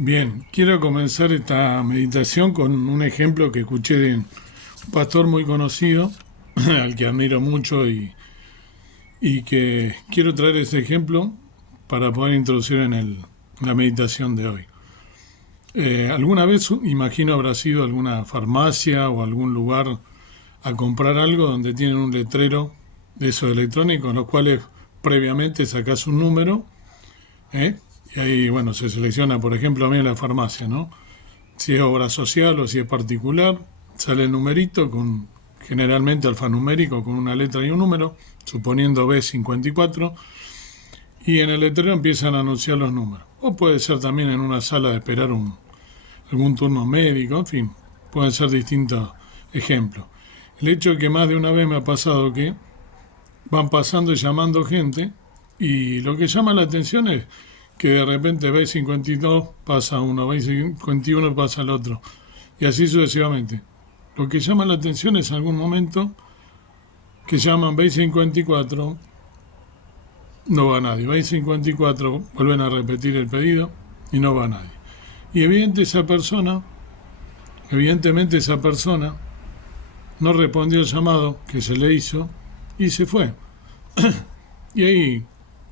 Bien, quiero comenzar esta meditación con un ejemplo que escuché de un pastor muy conocido, al que admiro mucho y que quiero traer ese ejemplo para poder introducir la meditación de hoy. ¿Alguna vez, imagino, habrá sido alguna farmacia o algún lugar a comprar algo donde tienen un letrero de esos electrónicos, en los cuales previamente sacas un número, ¿eh? Y ahí, bueno, se selecciona, por ejemplo, a mí en la farmacia, ¿no? Si es obra social o si es particular, sale el numerito con generalmente alfanumérico con una letra y un número, suponiendo B54, y en el letrero empiezan a anunciar los números. O puede ser también en una sala de esperar algún turno médico, en fin, pueden ser distintos ejemplos. El hecho es que más de una vez me ha pasado que van pasando y llamando gente, y lo que llama la atención es que de repente B52 pasa uno, B51 pasa el otro, y así sucesivamente. Lo que llama la atención es algún momento que llaman B54, no va nadie. B54 vuelven a repetir el pedido y no va nadie. Y evidentemente esa persona no respondió al llamado que se le hizo y se fue. Y ahí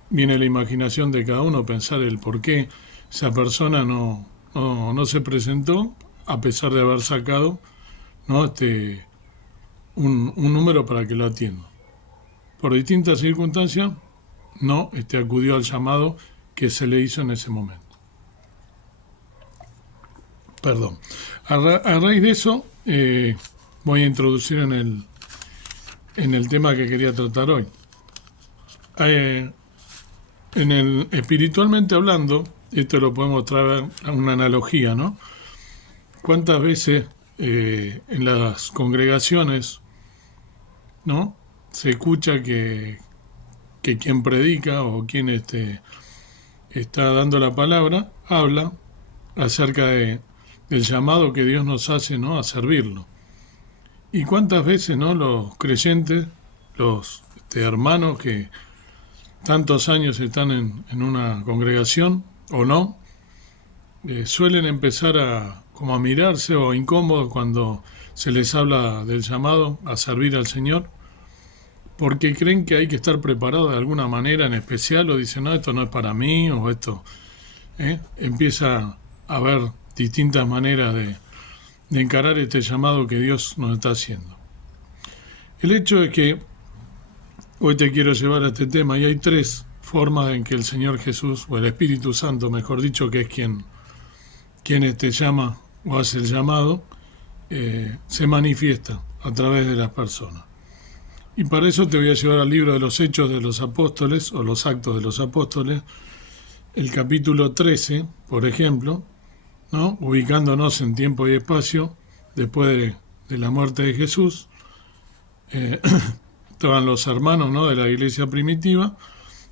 viene la imaginación de cada uno, pensar el por qué esa persona no se presentó a pesar de haber sacado, ¿no? un número para que lo atienda. Por distintas circunstancias no acudió al llamado que se le hizo en ese momento. Perdón. A raíz de eso voy a introducir en el tema que quería tratar hoy. Espiritualmente hablando, esto lo podemos traer a una analogía, ¿no? ¿Cuántas veces en las congregaciones, ¿no?, se escucha que quien predica o quien está dando la palabra habla acerca del llamado que Dios nos hace, ¿no?, a servirlo? Y cuántas veces, ¿no?, los creyentes, los hermanos que tantos años están en una congregación o no, suelen empezar como a mirarse o incómodos cuando se les habla del llamado a servir al Señor, porque creen que hay que estar preparado de alguna manera en especial, o dicen, no, esto no es para mí, o esto. Empieza a haber distintas maneras de encarar este llamado que Dios nos está haciendo. El hecho es que hoy te quiero llevar a este tema, y hay tres formas en que el Señor Jesús, o el Espíritu Santo, mejor dicho, que es quien te llama o hace el llamado, se manifiesta a través de las personas. Y para eso te voy a llevar al libro de los Hechos de los Apóstoles, o los Actos de los Apóstoles, el capítulo 13, por ejemplo, ¿no?, ubicándonos en tiempo y espacio, después de la muerte de Jesús. Estaban los hermanos, ¿no?, de la iglesia primitiva,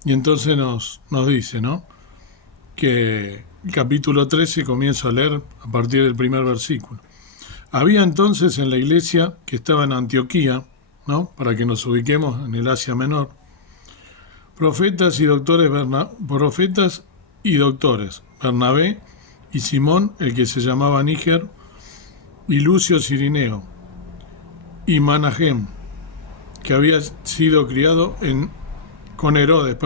y entonces nos dice, ¿no?, que el capítulo 13 comienzo a leer a partir del primer versículo. Había entonces en la iglesia que estaba en Antioquía, ¿no?, para que nos ubiquemos en el Asia Menor, profetas y doctores, Bernabé y Simón, el que se llamaba Níger, y Lucio Cirineo, y Manahem, que había sido criado con Herodes,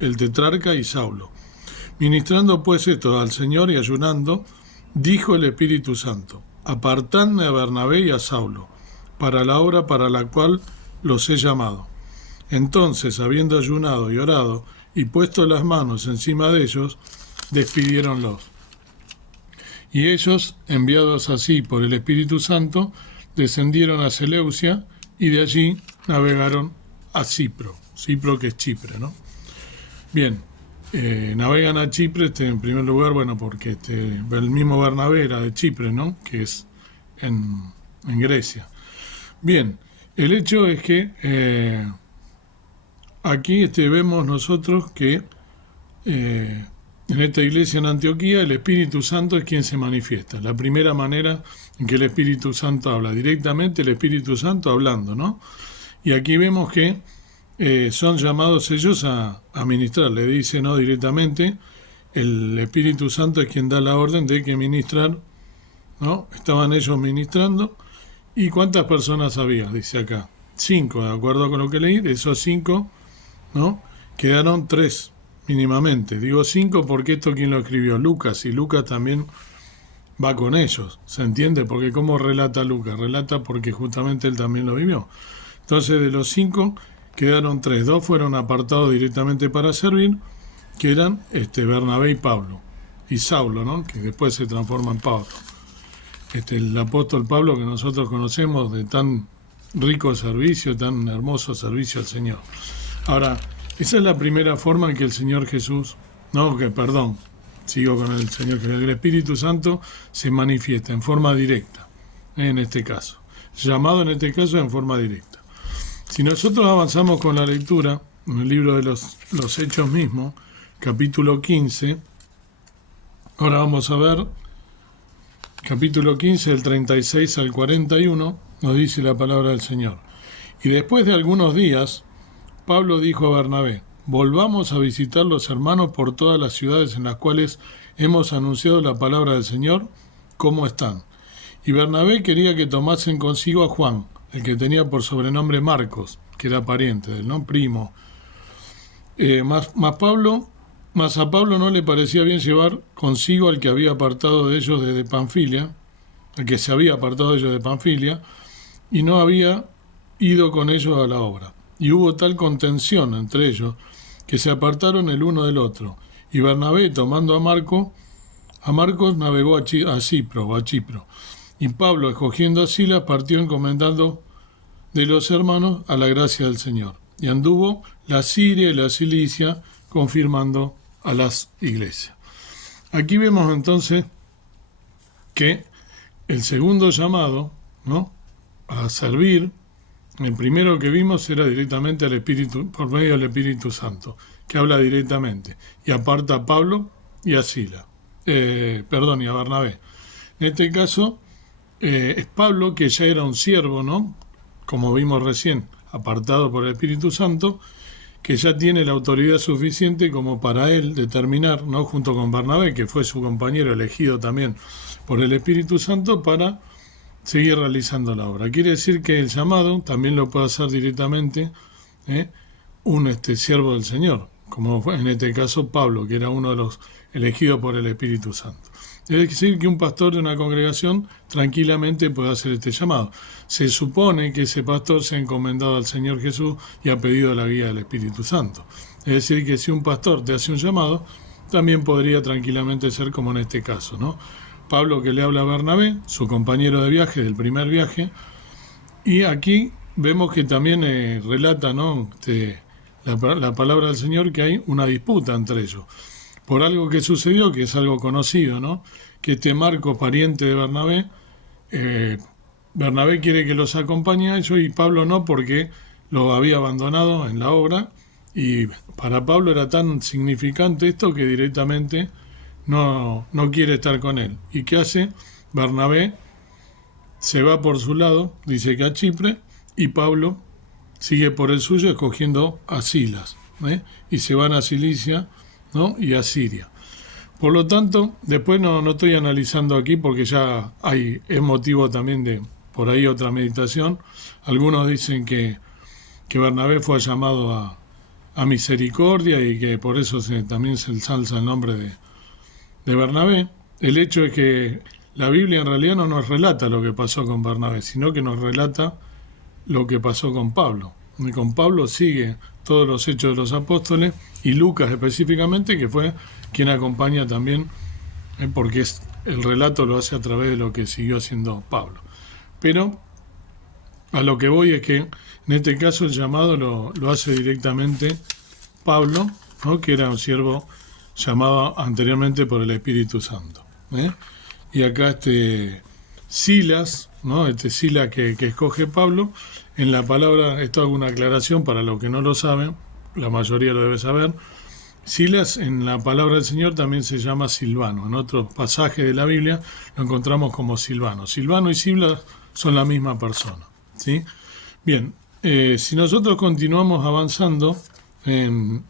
el tetrarca, y Saulo. Ministrando pues esto al Señor y ayunando, dijo el Espíritu Santo: apartadme a Bernabé y a Saulo para la obra para la cual los he llamado. Entonces, habiendo ayunado y orado y puesto las manos encima de ellos, despidiéronlos. Y ellos, enviados así por el Espíritu Santo, descendieron a Seleucia y de allí navegaron a Cipro, que es Chipre, ¿no? Bien, navegan a Chipre, en primer lugar, bueno, porque el mismo Bernabé era de Chipre, ¿no?, que es en Grecia. Bien, el hecho es que aquí vemos nosotros que en esta iglesia en Antioquía el Espíritu Santo es quien se manifiesta. La primera manera en que el Espíritu Santo habla, directamente el Espíritu Santo hablando, ¿no? Y aquí vemos que son llamados ellos a ministrar. Le dice, no directamente, el Espíritu Santo es quien da la orden de que ministrar, ¿no? Estaban ellos ministrando. ¿Y cuántas personas había? Dice acá. 5, de acuerdo con lo que leí. De esos 5, ¿no? Quedaron 3 mínimamente. Digo 5 porque esto quién lo escribió, Lucas, y Lucas también va con ellos, ¿se entiende? Porque ¿cómo relata Lucas? Relata porque justamente él también lo vivió. Entonces de los 5 quedaron 3, 2 fueron apartados directamente para servir, que eran Bernabé y Pablo, y Saulo, ¿no? Que después se transforma en Pablo. El apóstol Pablo que nosotros conocemos de tan rico servicio, tan hermoso servicio al Señor. Ahora, esa es la primera forma en que el Señor Jesús, sigo con el Señor Jesús, el Espíritu Santo se manifiesta en forma directa, en este caso. Llamado en este caso en forma directa. Si nosotros avanzamos con la lectura, en el libro de los Hechos mismos, capítulo 15, ahora vamos a ver, capítulo 15, del 36 al 41, nos dice la palabra del Señor. Y después de algunos días, Pablo dijo a Bernabé: volvamos a visitar los hermanos por todas las ciudades en las cuales hemos anunciado la palabra del Señor, ¿cómo están? Y Bernabé quería que tomasen consigo a Juan, el que tenía por sobrenombre Marcos, que era pariente de él, ¿no? Primo. Mas a Pablo no le parecía bien llevar consigo al que había apartado de ellos desde Panfilia, el que se había apartado de ellos de Panfilia, y no había ido con ellos a la obra. Y hubo tal contención entre ellos que se apartaron el uno del otro. Y Bernabé, tomando a Marcos, navegó a Chipro. Y Pablo, escogiendo a Silas, partió encomendando de los hermanos a la gracia del Señor. Y anduvo la Siria y la Cilicia, confirmando a las iglesias. Aquí vemos entonces que el segundo llamado, ¿no?, a servir, el primero que vimos era directamente al Espíritu, por medio del Espíritu Santo, que habla directamente, y aparta a Pablo y a Silas, y a Bernabé. En este caso, es Pablo, que ya era un siervo, ¿no?, como vimos recién, apartado por el Espíritu Santo, que ya tiene la autoridad suficiente como para él determinar, ¿no?, junto con Bernabé, que fue su compañero elegido también por el Espíritu Santo, para seguir realizando la obra. Quiere decir que el llamado también lo puede hacer directamente un siervo del Señor, como fue en este caso Pablo, que era uno de los elegidos por el Espíritu Santo. Es decir, que un pastor de una congregación tranquilamente puede hacer este llamado. Se supone que ese pastor se ha encomendado al Señor Jesús y ha pedido la guía del Espíritu Santo. Es decir, que si un pastor te hace un llamado, también podría tranquilamente ser como en este caso, ¿no? Pablo, que le habla a Bernabé, su compañero de viaje, del primer viaje, y aquí vemos que también relata, ¿no?, la palabra del Señor, que hay una disputa entre ellos, por algo que sucedió, que es algo conocido, ¿no?, que Marcos, pariente de Bernabé, Bernabé quiere que los acompañe a ellos y Pablo no, porque lo había abandonado en la obra, y para Pablo era tan significante esto que directamente no quiere estar con él. ¿Y qué hace? Bernabé se va por su lado, dice que a Chipre, y Pablo sigue por el suyo, escogiendo a Silas, y se van a Cilicia, ¿no?, y a Siria. Por lo tanto, después no estoy analizando aquí porque ya es motivo también de, por ahí, otra meditación. Algunos dicen que Bernabé fue llamado a misericordia y que por eso también se ensalza el nombre de Bernabé. El hecho es que la Biblia en realidad no nos relata lo que pasó con Bernabé, sino que nos relata lo que pasó con Pablo. Y con Pablo sigue todos los hechos de los apóstoles, y Lucas específicamente, que fue quien acompaña también, porque el relato lo hace a través de lo que siguió haciendo Pablo. Pero a lo que voy es que en este caso el llamado lo hace directamente Pablo, ¿no?, que era un siervo llamado anteriormente por el Espíritu Santo. Y acá Silas, ¿no?, Silas que escoge Pablo, en la palabra, esto hago una aclaración para los que no lo saben, la mayoría lo debe saber, Silas en la palabra del Señor también se llama Silvano. En otros pasajes de la Biblia lo encontramos como Silvano. Silvano y Silas son la misma persona, ¿sí? Bien, si nosotros continuamos avanzando en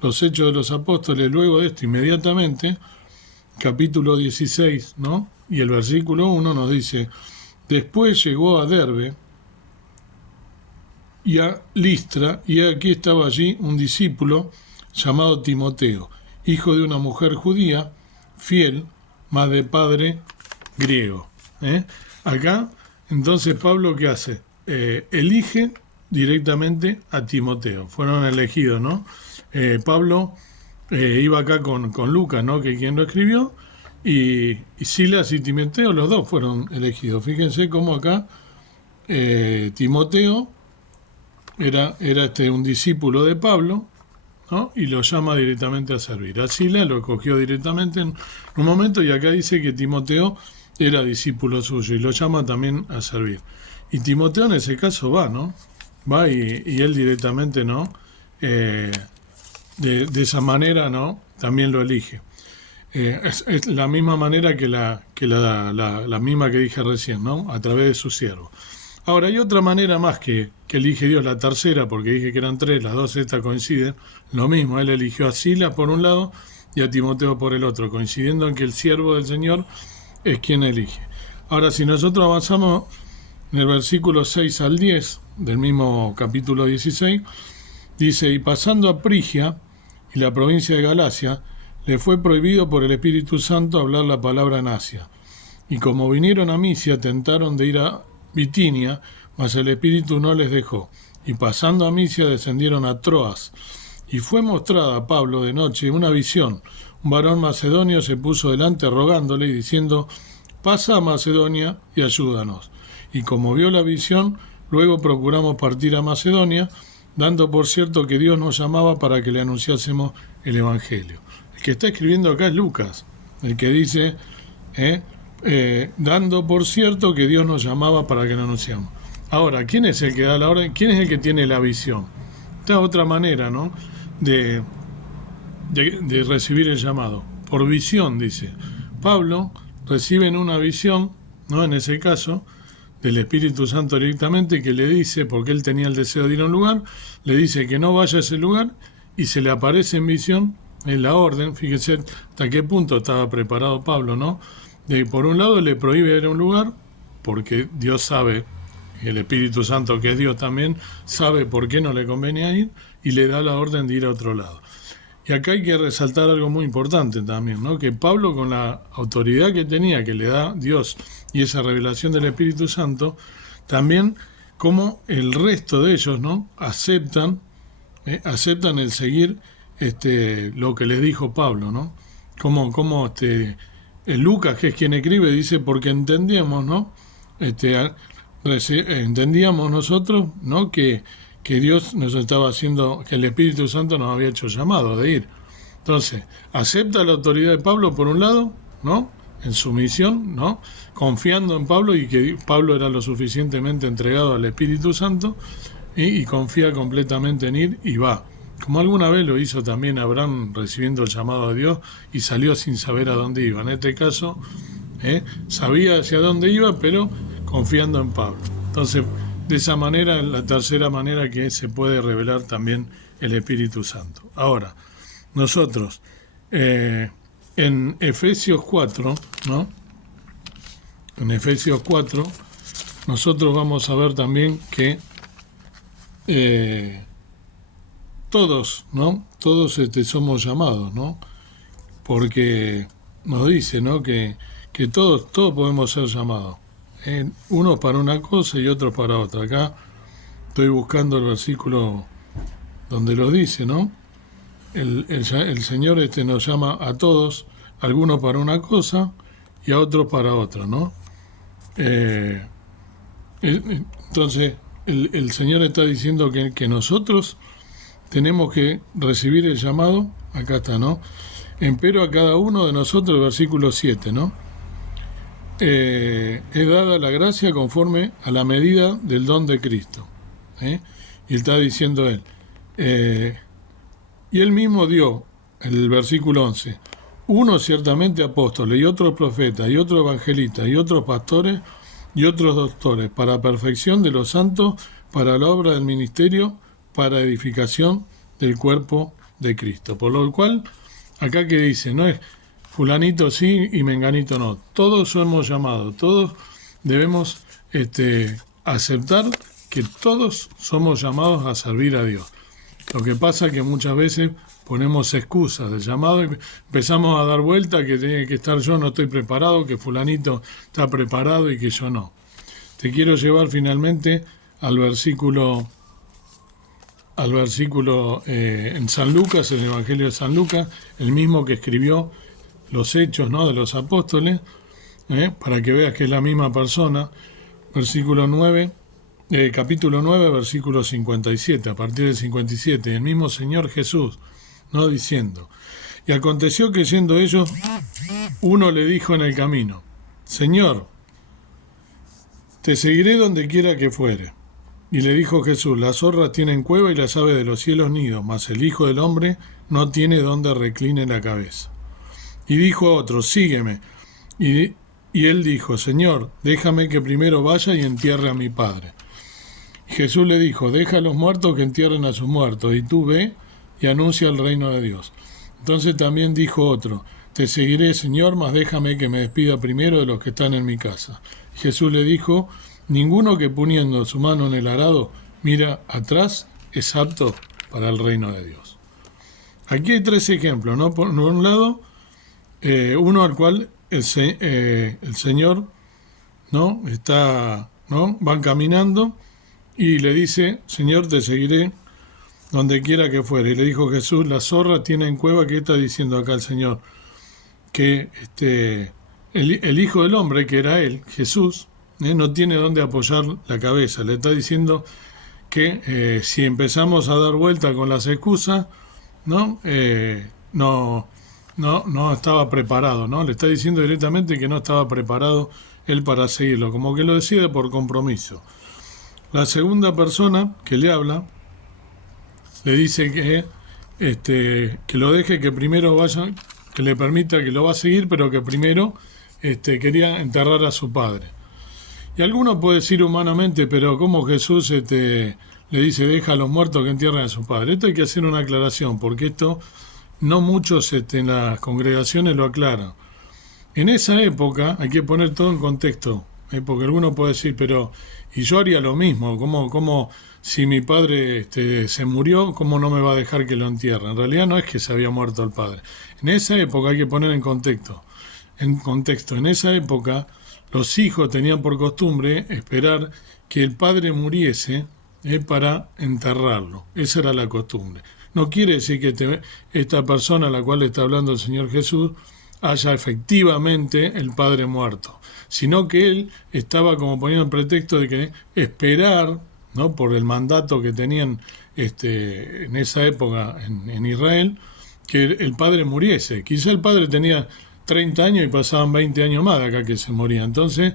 los Hechos de los Apóstoles, luego de esto, inmediatamente, capítulo 16, ¿no? Y el versículo 1 nos dice, después llegó a Derbe y a Listra, y aquí estaba allí un discípulo llamado Timoteo, hijo de una mujer judía, fiel, mas de padre griego. Acá, entonces, Pablo, ¿qué hace? Elige directamente a Timoteo. Fueron elegidos, ¿no? Pablo iba acá con Lucas, ¿no? Que quien lo escribió, y Silas y Timoteo, los dos fueron elegidos. Fíjense cómo acá Timoteo era un discípulo de Pablo, ¿no? Y lo llama directamente a servir. A Silas lo escogió directamente en un momento, y acá dice que Timoteo era discípulo suyo y lo llama también a servir. Y Timoteo en ese caso va, ¿no? Va y él directamente, ¿no? De esa manera, ¿no? También lo elige. Es la misma manera que la misma que dije recién, ¿no? A través de su siervo. Ahora, hay otra manera más que elige Dios, la tercera, porque dije que eran tres, las dos estas coinciden. Lo mismo, él eligió a Silas por un lado y a Timoteo por el otro, coincidiendo en que el siervo del Señor es quien elige. Ahora, si nosotros avanzamos en el versículo 6 al 10 del mismo capítulo 16, dice, y pasando a Frigia y la provincia de Galacia, le fue prohibido por el Espíritu Santo hablar la palabra en Asia. Y como vinieron a Misia, tentaron de ir a Bitinia, mas el Espíritu no les dejó. Y pasando a Misia, descendieron a Troas. Y fue mostrada a Pablo de noche una visión. Un varón macedonio se puso delante rogándole y diciendo, pasa a Macedonia y ayúdanos. Y como vio la visión, luego procuramos partir a Macedonia, dando por cierto que Dios nos llamaba para que le anunciásemos el Evangelio. El que está escribiendo acá es Lucas, el que dice, dando por cierto que Dios nos llamaba para que le anunciamos. Ahora, ¿quién es el que da la orden? ¿Quién es el que tiene la visión? Esta es otra manera, ¿no? de recibir el llamado. Por visión, dice. Pablo recibe en una visión, ¿no? En ese caso, del Espíritu Santo directamente, que le dice, porque él tenía el deseo de ir a un lugar, le dice que no vaya a ese lugar y se le aparece en visión en la orden. Fíjese hasta qué punto estaba preparado Pablo, ¿no? Por un lado le prohíbe ir a un lugar porque Dios sabe, el Espíritu Santo, que es Dios también, sabe por qué no le convenía ir y le da la orden de ir a otro lado. Y acá hay que resaltar algo muy importante también, ¿no? Que Pablo, con la autoridad que tenía, que le da Dios, y esa revelación del Espíritu Santo, también como el resto de ellos, ¿no? aceptan el seguir lo que les dijo Pablo, ¿no? Como Lucas, que es quien escribe, dice, porque entendíamos, ¿no? Entendíamos nosotros, ¿no? que Dios nos estaba haciendo, que el Espíritu Santo nos había hecho llamado de ir. Entonces, acepta la autoridad de Pablo por un lado, ¿no? En su misión, ¿no? Confiando en Pablo y que Pablo era lo suficientemente entregado al Espíritu Santo y confía completamente en ir y va. Como alguna vez lo hizo también Abraham recibiendo el llamado de Dios y salió sin saber a dónde iba. En este caso, sabía hacia dónde iba, pero confiando en Pablo. Entonces, de esa manera, la tercera manera que se puede revelar también el Espíritu Santo. Ahora, nosotros, en Efesios 4, ¿no? En Efesios 4, nosotros vamos a ver también que todos, ¿no? Todos somos llamados, ¿no? Porque nos dice, ¿no? Que todos podemos ser llamados. Unos para una cosa y otros para otra. Acá estoy buscando el versículo donde lo dice, ¿no? El Señor nos llama a todos, algunos para una cosa y a otros para otra, ¿no? Entonces, el Señor está diciendo que nosotros tenemos que recibir el llamado, acá está, ¿no? Empero a cada uno de nosotros, el versículo 7, ¿no? Es dada la gracia conforme a la medida del don de Cristo. Y está diciendo él. Y él mismo dio, el versículo 11, unos ciertamente apóstoles, y otros profetas, y otros evangelistas, y otros pastores, y otros doctores, para perfección de los santos, para la obra del ministerio, para edificación del cuerpo de Cristo. Por lo cual, acá que dice, no es fulanito sí y menganito no. Todos somos llamados, todos debemos aceptar que todos somos llamados a servir a Dios. Lo que pasa es que muchas veces ponemos excusas del llamado y empezamos a dar vuelta que tiene que estar yo, no estoy preparado, que fulanito está preparado y que yo no. Te quiero llevar finalmente al versículo en San Lucas, el Evangelio de San Lucas, el mismo que escribió los Hechos, ¿no?, de los Apóstoles, para que veas que es la misma persona. Capítulo 9, versículo 57, a partir del 57, el mismo Señor Jesús, ¿no?, diciendo: y aconteció que yendo ellos, uno le dijo en el camino: Señor, te seguiré donde quiera que fuere. Y le dijo Jesús: las zorras tienen cueva y las aves de los cielos nido, mas el Hijo del Hombre no tiene donde recline la cabeza. Y dijo a otro: sígueme. Y él dijo: Señor, déjame que primero vaya y entierre a mi Padre. Y Jesús le dijo: deja a los muertos que entierren a sus muertos, y tú ve y anuncia el reino de Dios. Entonces también dijo otro: te seguiré, Señor, mas déjame que me despida primero de los que están en mi casa. Y Jesús le dijo: ninguno que poniendo su mano en el arado mira atrás es apto para el reino de Dios. Aquí hay tres ejemplos, ¿no? Por un lado, uno al cual el Señor, ¿no?, van caminando y le dice: Señor, te seguiré donde quiera que fuere. Y le dijo Jesús: las zorras tienen cueva. ¿Qué está diciendo acá el Señor? Que el Hijo del Hombre, que era Él, Jesús, no tiene dónde apoyar la cabeza. Le está diciendo que si empezamos a dar vuelta con las excusas, no estaba preparado, ¿no? Le está diciendo directamente que no estaba preparado él para seguirlo, como que lo decide por compromiso. La segunda persona que le habla le dice que lo deje, que primero vaya, que le permita, que lo va a seguir, pero que primero quería enterrar a su padre. Y alguno puede decir humanamente: pero ¿cómo Jesús le dice deja a los muertos que entierren a su padre? Esto hay que hacer una aclaración, porque esto no muchos en las congregaciones lo aclaran. En esa época hay que poner todo en contexto, porque alguno puede decir: pero y yo haría lo mismo, ¿cómo si mi padre se murió, cómo no me va a dejar que lo entierre? En realidad no es que se había muerto el padre. En esa época hay que poner en contexto. En esa época los hijos tenían por costumbre esperar que el padre muriese para enterrarlo. Esa era la costumbre. No quiere decir que esta persona a la cual está hablando el Señor Jesús haya efectivamente el padre muerto, sino que él estaba como poniendo el pretexto de que esperar, ¿no?, por el mandato que tenían en esa época en Israel, que el padre muriese. Quizá el padre tenía 30 años y pasaban 20 años más de acá que se moría. Entonces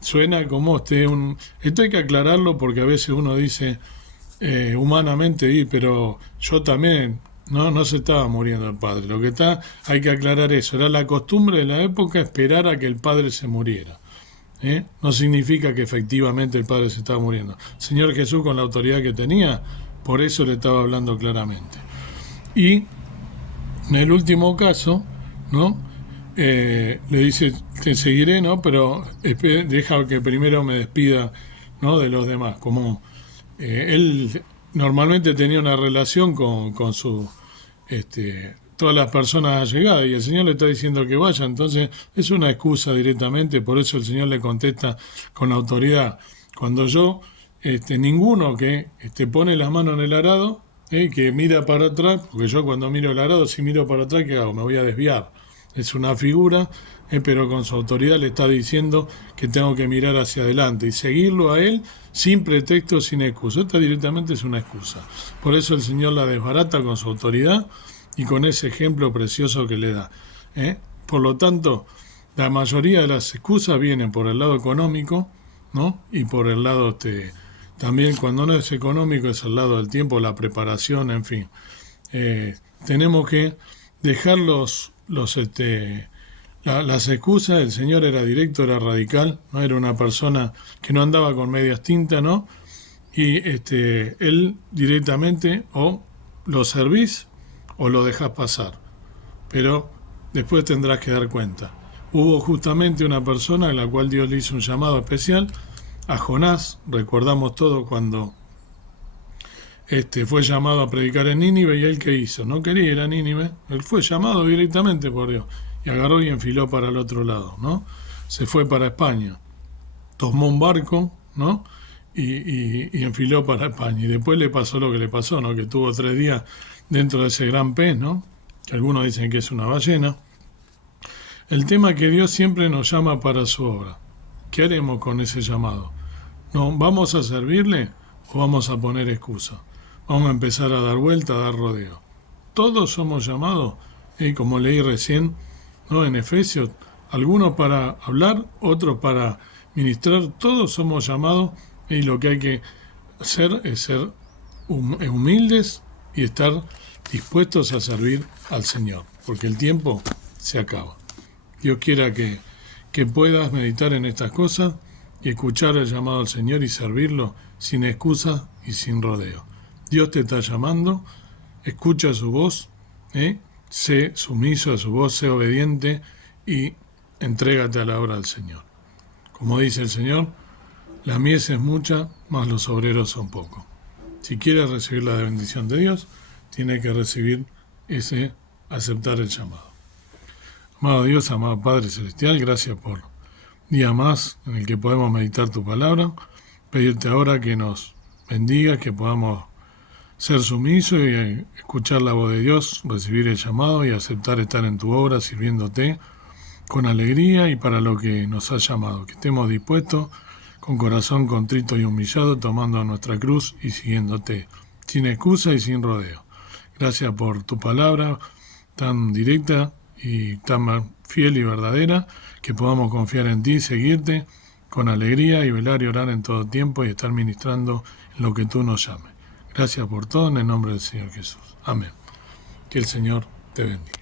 suena como esto hay que aclararlo, porque a veces uno dice humanamente: pero yo también, no se estaba muriendo el padre. Hay que aclarar eso. Era la costumbre de la época esperar a que el padre se muriera. No significa que efectivamente el padre se estaba muriendo. El Señor Jesús, con la autoridad que tenía, por eso le estaba hablando claramente. Y en el último caso, ¿no?, le dice: te seguiré, ¿no?, pero deja que primero me despida, ¿no?, de los demás. Como él normalmente tenía una relación con su todas las personas allegadas, y el Señor le está diciendo que vaya. Entonces es una excusa directamente. Por eso el Señor le contesta con autoridad: cuando yo, ninguno que pone las manos en el arado, que mira para atrás, porque yo cuando miro el arado, si miro para atrás, ¿qué hago? Me voy a desviar. Es una figura, pero con su autoridad le está diciendo que tengo que mirar hacia adelante y seguirlo a él sin pretexto, sin excusa. Esta directamente es una excusa. Por eso el Señor la desbarata con su autoridad y con ese ejemplo precioso que le da. Por lo tanto, la mayoría de las excusas vienen por el lado económico, ¿no?, y por el lado también, cuando no es económico, es el lado del tiempo, la preparación, en fin. Tenemos que dejar las excusas. El Señor era directo, era radical, no era una persona que no andaba con medias tintas, ¿no? Y él directamente: o lo servís o lo dejas pasar, pero después tendrás que dar cuenta. Hubo justamente una persona a la cual Dios le hizo un llamado especial, a Jonás. Recordamos todo cuando fue llamado a predicar en Nínive, y él ¿qué hizo? No quería ir a Nínive, él fue llamado directamente por Dios y agarró y enfiló para el otro lado, ¿no? Se fue para España, tomó un barco, ¿no? Y enfiló para España, y después le pasó lo que le pasó, ¿no? Que tuvo 3 días dentro de ese gran pez, ¿no? Que algunos dicen que es una ballena. El tema es que Dios siempre nos llama para su obra. ¿Qué haremos con ese llamado? ¿No vamos a servirle o vamos a poner excusa? Vamos a empezar a dar vuelta, a dar rodeo. Todos somos llamados, como leí recién, ¿no? En Efesios, algunos para hablar, otros para ministrar. Todos somos llamados, y lo que hay que hacer es ser humildes y estar dispuestos a servir al Señor, porque el tiempo se acaba. Dios quiera que puedas meditar en estas cosas y escuchar el llamado al Señor y servirlo sin excusas y sin rodeo. Dios te está llamando, escucha su voz, sé sumiso a su voz, sé obediente y entrégate a la obra del Señor. Como dice el Señor, la mies es mucha, mas los obreros son pocos. Si quieres recibir la bendición de Dios, tienes que aceptar el llamado. Amado Dios, amado Padre Celestial, gracias por día más en el que podemos meditar tu palabra. Pedirte ahora que nos bendiga, que podamos ser sumisos y escuchar la voz de Dios, recibir el llamado y aceptar estar en tu obra sirviéndote con alegría y para lo que nos has llamado. Que estemos dispuestos, con corazón contrito y humillado, tomando nuestra cruz y siguiéndote, sin excusa y sin rodeo. Gracias por tu palabra tan directa y tan fiel y verdadera, que podamos confiar en ti, seguirte con alegría y velar y orar en todo tiempo y estar ministrando en lo que tú nos llames. Gracias por todo en el nombre del Señor Jesús. Amén. Que el Señor te bendiga.